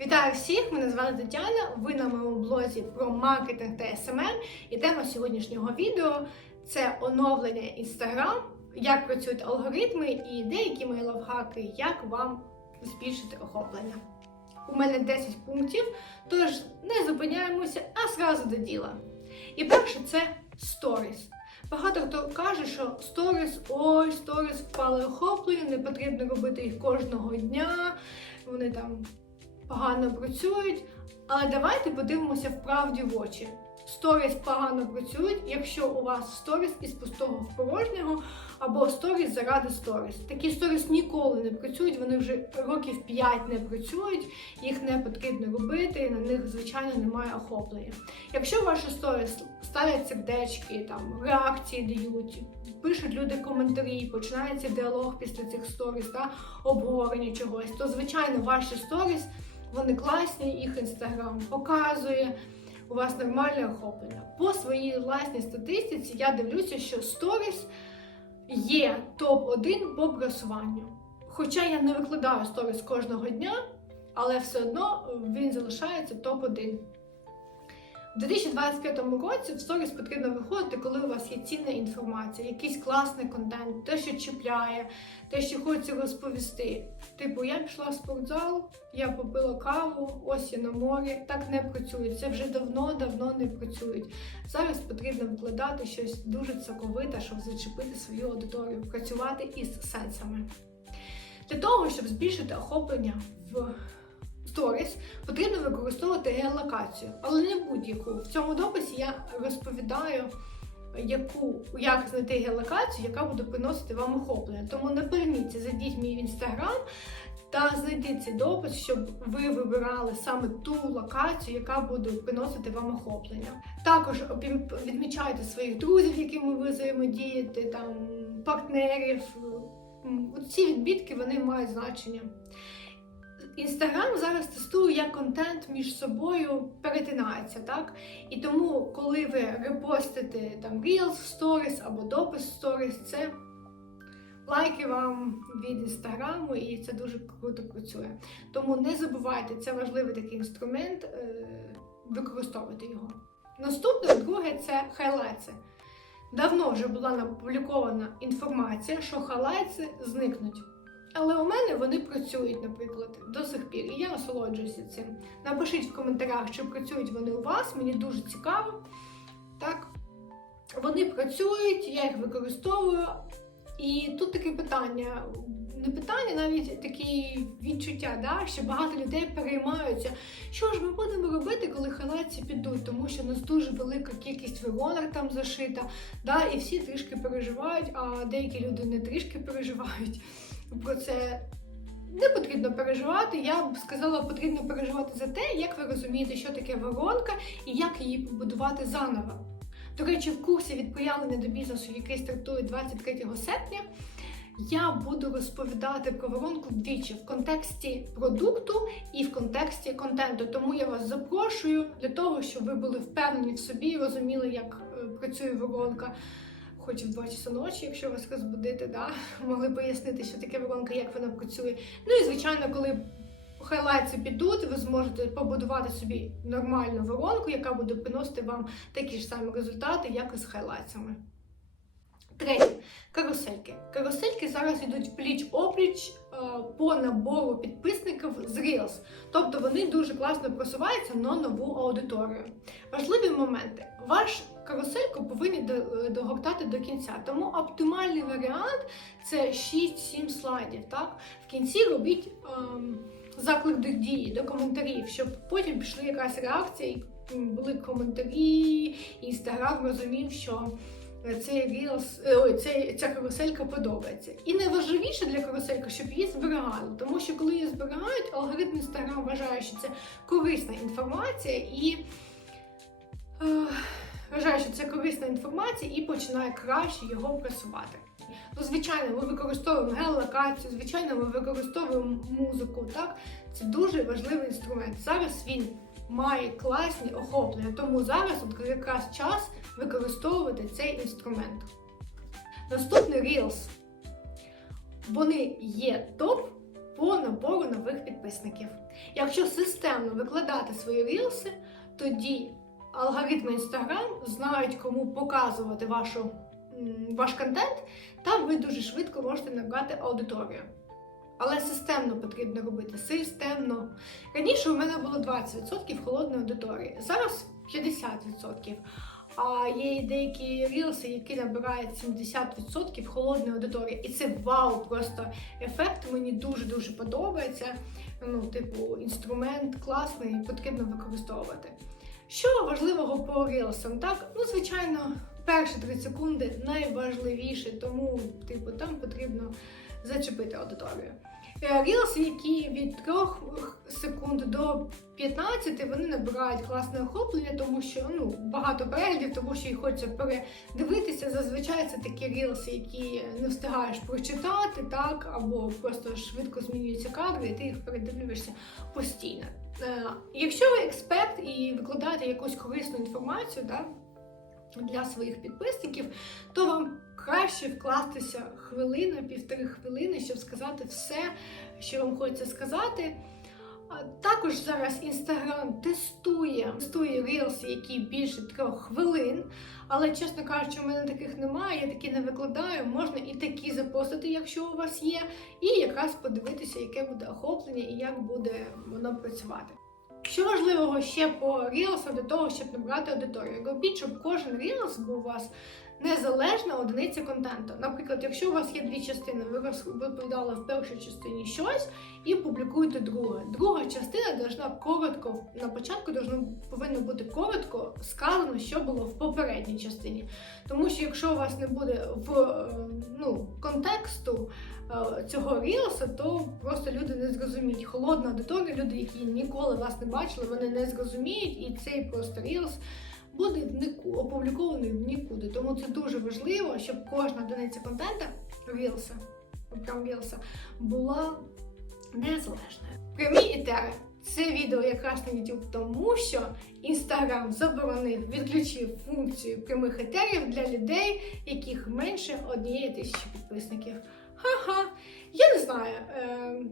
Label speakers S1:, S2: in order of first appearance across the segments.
S1: Вітаю всіх! Мене звати Тетяна. Ви на моєму блозі про маркетинг та СММ. І тема сьогоднішнього відео це оновлення Instagram, як працюють алгоритми і деякі мої лавхаки, як вам збільшити охоплення. У мене 10 пунктів, тож не зупиняємося, а зразу до діла. І перше це Stories. Багато хто каже, що Stories, ой, Stories впали охоплення, не потрібно робити їх кожного дня. Вони там погано працюють. Але давайте подивимося вправді в очі. Сторіс погано працюють, якщо у вас сторіс із пустого в порожнього, або сторіс заради сторіс. Такі сторіс ніколи не працюють, вони вже років 5 не працюють, їх не потрібно робити, на них, звичайно, немає охоплення. Якщо ваші сторіс ставлять сердечки, там реакції дають, пишуть люди коментарі, починається діалог після цих сторіс та обговорення чогось, то звичайно ваші сторіс вони класні, їх інстаграм показує. У вас нормальне охоплення. По своїй власній статистиці я дивлюся, що сторіс є топ-1 по просуванню. Хоча я не викладаю сторіс кожного дня, але все одно він залишається топ-1. У 2025 році в сторіс потрібно виходити, коли у вас є цінна інформація, якийсь класний контент, те, що чіпляє, те, що хочеться розповісти. Типу, я пішла в спортзал, я попила каву, ось я на морі. Так не працює. Це вже давно-давно не працюють. Зараз потрібно викладати щось дуже соковите, щоб зачепити свою аудиторію, працювати із сенсами. Для того, щоб збільшити охоплення в сторіс, потрібно використовувати геолокацію, але не будь-яку. В цьому дописі я розповідаю, яку, як знайти геолокацію, яка буде приносити вам охоплення. Тому не переміться, зайдіть в мій інстаграм та знайдіть цей допис, щоб ви вибирали саме ту локацію, яка буде приносити вам охоплення. Також відмічайте своїх друзів, якими ви взаємодієте, там партнерів. Ці відбітки вони мають значення. Інстаграм зараз тестує, як контент між собою перетинається, так? І тому, коли ви репостите там Reels в Stories або допис в Stories, це лайки вам від інстаграму, і це дуже круто працює. Тому не забувайте, це важливий такий інструмент, е, використовуйте його. Наступне, друге, це хайлайти. Давно вже була опублікована інформація, що хайлайти зникнуть. Але у мене вони працюють, наприклад, до сих пір, і я насолоджуюся цим. Напишіть в коментарях, чи працюють вони у вас, мені дуже цікаво. Так, вони працюють, я їх використовую. І тут таке питання, не питання, навіть такі відчуття, да, що багато людей переймаються. Що ж ми будемо робити, коли халатці підуть, тому що у нас дуже велика кількість вигонок там зашита, да, і всі трішки переживають, а деякі люди не трішки переживають про це не потрібно переживати. Я б сказала, потрібно переживати за те, як ви розумієте, що таке воронка і як її побудувати заново. До речі, в курсі від проявлення до бізнесу, який стартує 23 серпня, я буду розповідати про воронку вдвічі в контексті продукту і в контексті контенту. Тому я вас запрошую для того, щоб ви були впевнені в собі і розуміли, як е, працює воронка хоч в 2 часа ночі, якщо вас розбудити, да, могли пояснити, що таке воронка, як вона працює. Ну і звичайно, коли хайлайти підуть, ви зможете побудувати собі нормальну воронку, яка буде приносити вам такі ж самі результати, як і з хайлайтами. Третє карусельки. Карусельки зараз йдуть пліч-опліч е, по набору підписників з Reels. Тобто вони дуже класно просуваються на нову аудиторію. Важливі моменти. Ваш карусельку повинні догортати до кінця. Тому оптимальний варіант це 6-7 слайдів. Так? В кінці робіть ем, заклик до дії, до коментарів, щоб потім пішли якась реакція, і були коментарі, і інстаграм розумів, що цей Reels, е, ой, цей, ця каруселька подобається. І найважливіше для карусельки, щоб її зберігали. Тому що коли її зберігають, алгоритм Instagram вважає, що це корисна інформація і е, вважає, що це корисна інформація і починає краще його просувати. Ну, звичайно, ми використовуємо геолокацію, звичайно, ми використовуємо музику. Так, це дуже важливий інструмент. Зараз він має класні охоплення, тому зараз от якраз час використовувати цей інструмент. Наступний Reels. Вони є топ, по набору нових підписників. Якщо системно викладати свої рілси, тоді алгоритми Instagram знають, кому показувати вашу, ваш контент, та ви дуже швидко можете набрати аудиторію. Але системно потрібно робити системно. Раніше у мене було 20% холодної аудиторії, зараз 50%. А є і деякі рілси, які набирають 70% холодної аудиторії. І це вау, просто ефект мені дуже-дуже подобається. Ну, типу, інструмент класний, потрібно використовувати. Що важливого по рілсам? Так, ну звичайно, перші 3 секунди найважливіше, тому типу там потрібно зачепити аудиторію. Е, Рілси, які від 3 секунд до 15, вони набирають класне охоплення, тому що ну багато переглядів, тому що їх хочеться передивитися. Зазвичай це такі рілси, які не встигаєш прочитати, так або просто швидко змінюються кадри, і ти їх передивлюєшся постійно. Е, Якщо ви експерт і викладаєте якусь корисну інформацію, да, для своїх підписників, то вам краще вкластися хвилина, півтори хвилини, щоб сказати все, що вам хочеться сказати. Також зараз Instagram тестує, тестує рілси, які більше трьох хвилин. Але, чесно кажучи, у мене таких немає, я такі не викладаю. Можна і такі запостити, якщо у вас є, і якраз подивитися, яке буде охоплення і як буде воно працювати. Що важливого ще по рілсам для того, щоб набрати аудиторію? Робіть, щоб кожен рілс був у вас незалежна одиниця контенту. Наприклад, якщо у вас є дві частини, ви роз- ви в першій частині щось і публікуєте друге. Друга частина должна коротко на початку должно повинно бути коротко сказано, що було в попередній частині. Тому що якщо у вас не буде в е, ну, контексту е, цього рілса, то просто люди не зрозуміють. Холодна аудиторія, люди, які ніколи вас не бачили, вони не зрозуміють, і цей просто рілс буде в опублікований в нікуди. Тому це дуже важливо, щоб кожна одиниця контенту рілса, прям рілса, була незалежною. Прямі етери. Це відео якраз на YouTube, тому що Instagram заборонив, відключив функцію прямих етерів для людей, яких менше однієї тисячі підписників. Ха-ха, я не знаю. Е-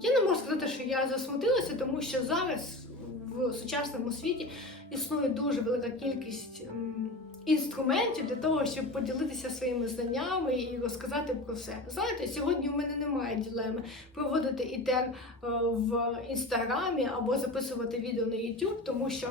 S1: я не можу сказати, що я засмутилася, тому що зараз в сучасному світі існує дуже велика кількість ем, інструментів для того, щоб поділитися своїми знаннями і розказати про все. Знаєте, сьогодні в мене немає ділеми проводити ітер е, в інстаграмі або записувати відео на YouTube, тому що.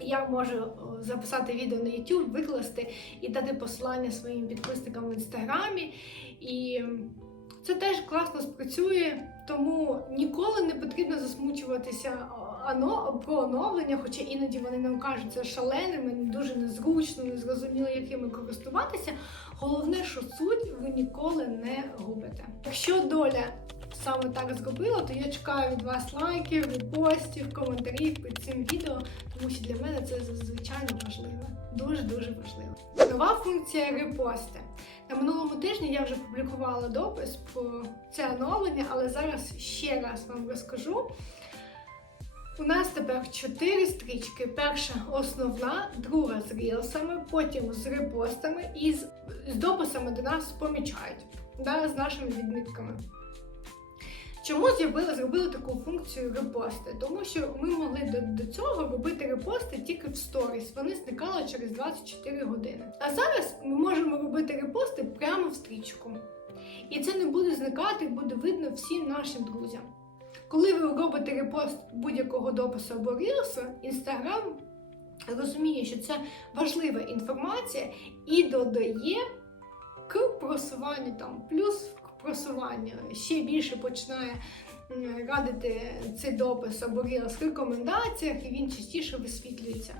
S1: Я можу е, записати відео на YouTube, викласти і дати посилання своїм підписникам в інстаграмі. І це теж класно спрацює, тому ніколи не потрібно засмучуватися ано, про оновлення, хоча іноді вони нам кажуться шаленими, дуже незручно, незрозуміло, якими користуватися. Головне, що суть ви ніколи не губите. Якщо доля саме так зробила, то я чекаю від вас лайків, репостів, коментарів під цим відео, тому що для мене це звичайно важливо. Дуже-дуже важливо. Нова функція репости. На минулому тижні я вже публікувала допис про це оновлення, але зараз ще раз вам розкажу. У нас тепер чотири стрічки. Перша основна, друга з рілсами, потім з репостами і з, з дописами, де нас помічають, да, з нашими відмітками. Чому зробили, зробили таку функцію репости? Тому що ми могли до, до цього робити репости тільки в сторіс. Вони зникали через 24 години. А зараз ми можемо робити репости прямо в стрічку. І це не буде зникати, буде видно всім нашим друзям. Коли ви робите репост будь-якого допису або рілсу, Інстаграм розуміє, що це важлива інформація і додає к просуванню там плюс к просуванню. Ще більше починає радити цей допис або рілс в рекомендаціях, і він частіше висвітлюється.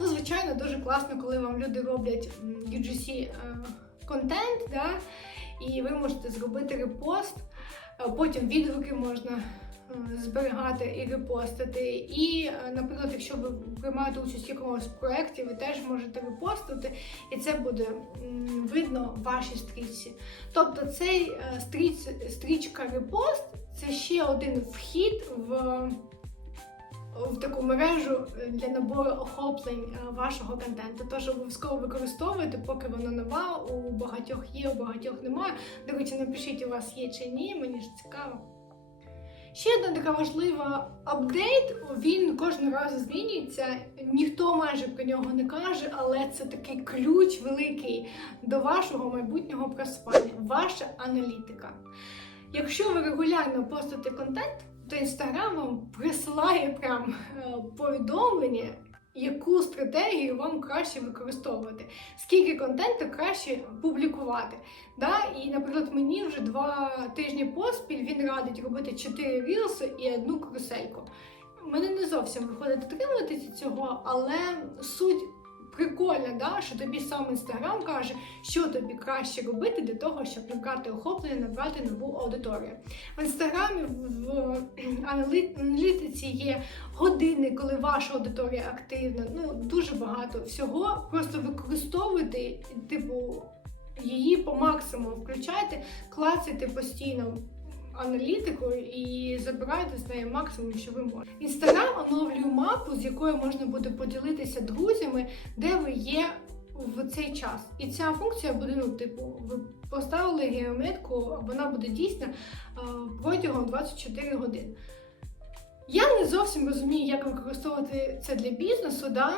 S1: Ну, звичайно, дуже класно, коли вам люди роблять UGC е, контент, да, і ви можете зробити репост, потім відгуки можна зберігати і репостити. І, е, наприклад, якщо ви приймаєте участь в якомусь проєкті, ви теж можете репостити, і це буде видно в вашій стрічці. Тобто цей е, стріч, стрічка репост це ще один вхід в в таку мережу для набору охоплень е, вашого контенту. Тож обов'язково використовуйте, поки воно нова. У багатьох є, у багатьох немає. До речі, напишіть, у вас є чи ні, мені ж цікаво. Ще одна така важлива апдейт. Він кожен раз змінюється. Ніхто майже про нього не каже, але це такий ключ великий до вашого майбутнього просування. Ваша аналітика. Якщо ви регулярно постите контент, то інстаграм вам присилає прям е, повідомлення, яку стратегію вам краще використовувати, скільки контенту краще публікувати. Да? І, наприклад, мені вже два тижні поспіль він радить робити 4 рілси і одну карусельку. Мене не зовсім виходить дотримуватися цього, але суть прикольна, да? що тобі сам інстаграм каже, що тобі краще робити для того, щоб набрати охоплення, набрати нову аудиторію. В інстаграмі в аналітиці є години, коли ваша аудиторія активна. Ну дуже багато всього. Просто використовуйте, типу, її по максимуму включайте, клацайте постійно. Аналітику і забирайте з неї максимум, що ви можете. Інстаграм оновлює мапу, з якою можна буде поділитися друзями, де ви є в цей час. І ця функція буде, ну, типу, ви поставили геометку, вона буде дійсна е, протягом 24 години. Я не зовсім розумію, як використовувати це для бізнесу, да?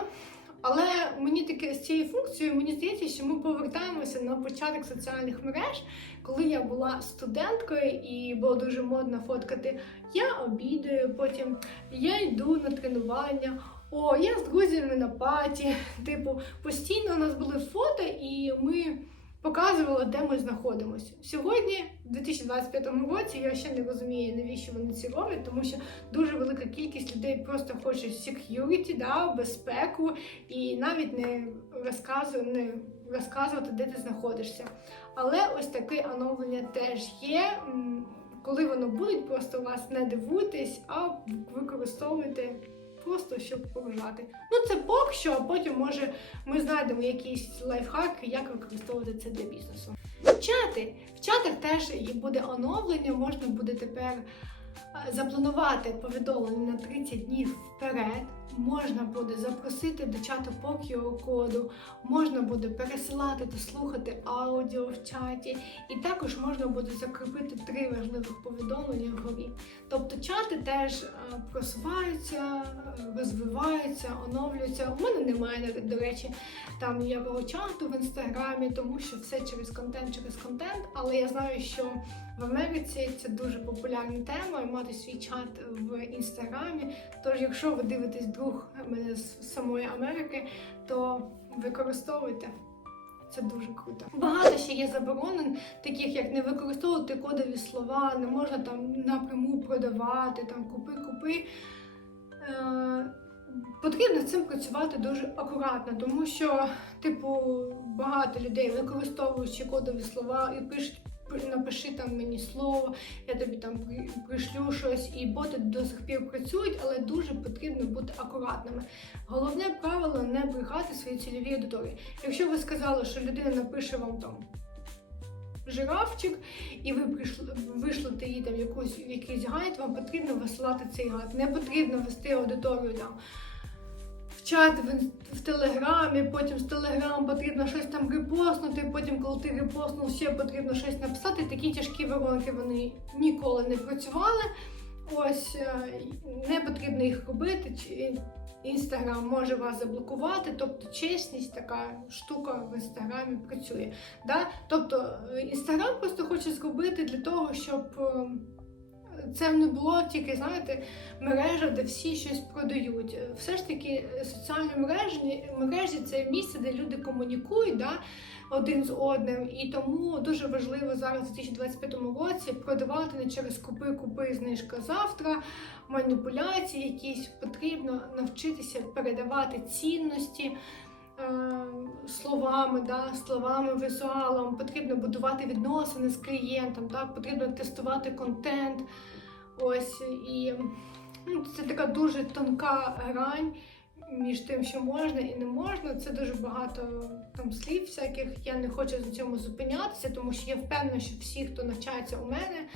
S1: Але мені таке з цією функцією мені здається, що ми повертаємося на початок соціальних мереж, коли я була студенткою і було дуже модно фоткати. Я обідаю, потім я йду на тренування. О, я з друзями на паті. Типу, постійно у нас були фото, і ми показували, де ми знаходимося. Сьогодні, в 2025 році, я ще не розумію, навіщо вони це роблять, тому що дуже велика кількість людей просто хоче security, да, безпеку, і навіть не розказує, не розказувати, де ти знаходишся. Але ось таке оновлення теж є. Коли воно буде, просто вас не дивуйтесь, а використовуйте просто щоб поважати. Ну це поки що, а потім може ми знайдемо якісь лайфхаки, як використовувати це для бізнесу. Чати. В чатах теж буде оновлення, можна буде тепер запланувати повідомлення на 30 днів вперед. Можна буде запросити до чату по QR-коду, можна буде пересилати та слухати аудіо в чаті, і також можна буде закріпити три важливих повідомлення вгорі. Тобто чати теж е, просуваються, розвиваються, оновлюються. У мене немає, до речі, там ніякого чату в інстаграмі, тому що все через контент, через контент. Але я знаю, що в Америці це дуже популярна тема мати свій чат в інстаграмі. Тож, якщо ви дивитесь друг мене з самої Америки, то використовуйте. Це дуже круто. Багато ще є заборонень, таких як не використовувати кодові слова, не можна там напряму продавати, там купи, купи. Е, Потрібно з цим працювати дуже акуратно, тому що, типу, багато людей використовуючи кодові слова і пишуть. Напиши там мені слово, я тобі там при- пришлю щось, і боти до сих пір працюють, але дуже потрібно бути акуратними. Головне правило не брехати своїй цільовій аудиторії. Якщо ви сказали, що людина напише вам там жирафчик, і ви прийшли, вишлете їй там якусь якийсь гайд, вам потрібно висилати цей гайд. Не потрібно вести аудиторію там чат в, в телеграмі, потім з телеграм потрібно щось там репостнути, потім, коли ти репостнув, ще потрібно щось написати. Такі тяжкі воронки вони ніколи не працювали. Ось е, не потрібно їх робити. Інстаграм може вас заблокувати, тобто чесність така штука в інстаграмі працює. Да? Тобто е, інстаграм просто хоче зробити для того, щоб е, це не було тільки, знаєте, мережа, де всі щось продають. Все ж таки, е, соціальні мережі, мережі це місце, де люди комунікують да, один з одним. І тому дуже важливо зараз у 2025 році продавати не через купи, купи, знижка завтра, маніпуляції якісь. Потрібно навчитися передавати цінності. Е, Словами, да, словами, візуалом, потрібно будувати відносини з клієнтом, так, потрібно тестувати контент. Ось і ну, це така дуже тонка грань між тим, що можна і не можна. Це дуже багато там слів всяких. Я не хочу на цьому зупинятися, тому що я впевнена, що всі, хто навчається у мене,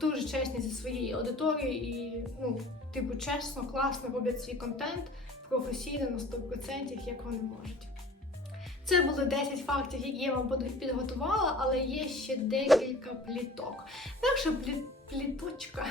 S1: дуже чесні зі своєю аудиторією і, ну, типу, чесно, класно роблять свій контент професійно на 100%, як вони можуть. Це були 10 фактів, які я вам підготувала, але є ще декілька пліток. Перша плі... пліточка.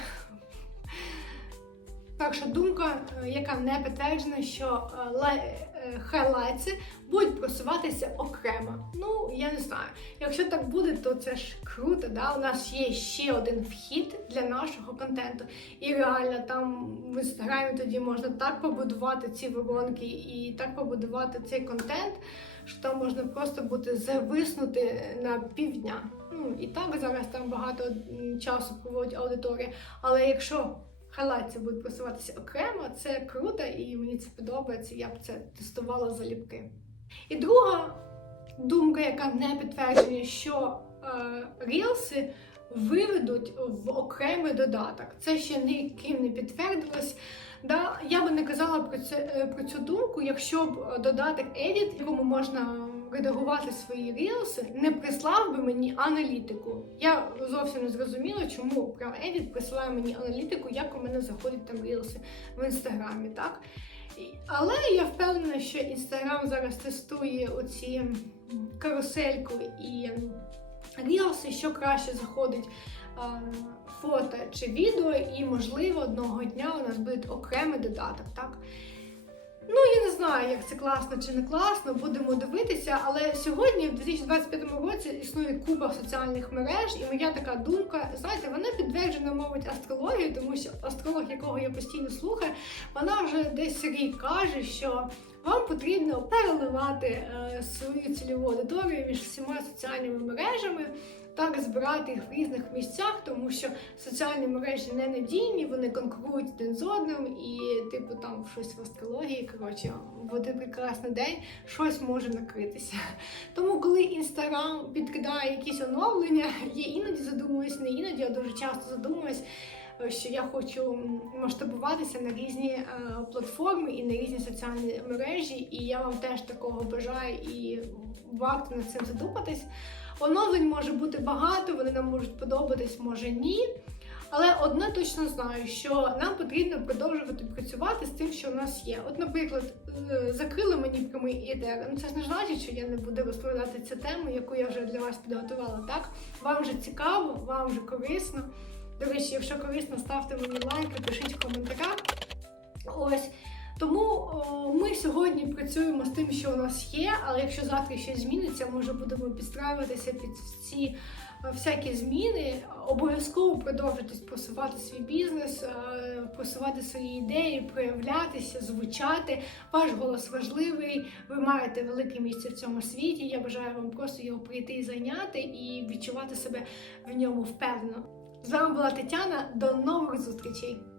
S1: Перша думка, е, яка не підтверджена, що е, е, хайлайтси будуть просуватися окремо. Ну, я не знаю. Якщо так буде, то це ж круто. Да? У нас є ще один вхід для нашого контенту. І реально там в інстаграмі тоді можна так побудувати ці воронки і так побудувати цей контент, що там можна просто бути зависнути на півдня. Ну і так зараз там багато часу проводить аудиторія. Але якщо хайлайтси будуть просуватися окремо, це круто і мені це подобається. Я б це тестувала залюбки. І друга думка, яка не підтверджена, що е, рілси виведуть в окремий додаток. Це ще ніким не підтвердилось. Да, я би не казала про це е, про цю думку, якщо б е, додаток Edit, якому можна редагувати свої рілси, не прислав би мені аналітику. Я зовсім не зрозуміла, чому прям Edit присилає мені аналітику, як у мене заходять там рілси в інстаграмі, так? Але я впевнена, що інстаграм зараз тестує оці карусельку і рілси, що краще заходить фото чи відео, і можливо одного дня у нас буде окремий додаток, так? Ну, я не знаю, як це класно чи не класно, будемо дивитися. Але сьогодні, в 2025 році, існує купа соціальних мереж, і моя така думка, знаєте, вона підтверджена, мовить, астрологією, тому що астролог, якого я постійно слухаю, вона вже десь рік каже, що вам потрібно переливати е, свою цільову аудиторію між всіма соціальними мережами. Так, збирати їх в різних місцях, тому що соціальні мережі не надійні, вони конкурують один з одним, і, типу, там щось в астрології, коротше, в один прекрасний день щось може накритися. Тому, коли інстаграм підкидає якісь оновлення, я іноді задумуюсь, не іноді, а дуже часто задумуюсь, що я хочу масштабуватися на різні е, платформи і на різні соціальні мережі, і я вам теж такого бажаю і варто над цим задуматись. Оновлень може бути багато, вони нам можуть подобатись, може ні. Але одне точно знаю, що нам потрібно продовжувати працювати з тим, що в нас є. От, наприклад, закрили мені прямий ідея. Ну це ж не значить, що я не буду розповідати цю тему, яку я вже для вас підготувала. Так вам вже цікаво, вам вже корисно. До речі, якщо корисно, ставте мені лайк, пишіть в коментарях. Ось. Тому ми сьогодні працюємо з тим, що у нас є, але якщо завтра щось зміниться, може будемо підстраюватися під ці е, всякі зміни. Обов'язково продовжуйте просувати свій бізнес, е, просувати свої ідеї, проявлятися, звучати. Ваш голос важливий, ви маєте велике місце в цьому світі. Я бажаю вам просто його прийти і зайняти і відчувати себе в ньому впевнено. З вами була Тетяна. До нових зустрічей!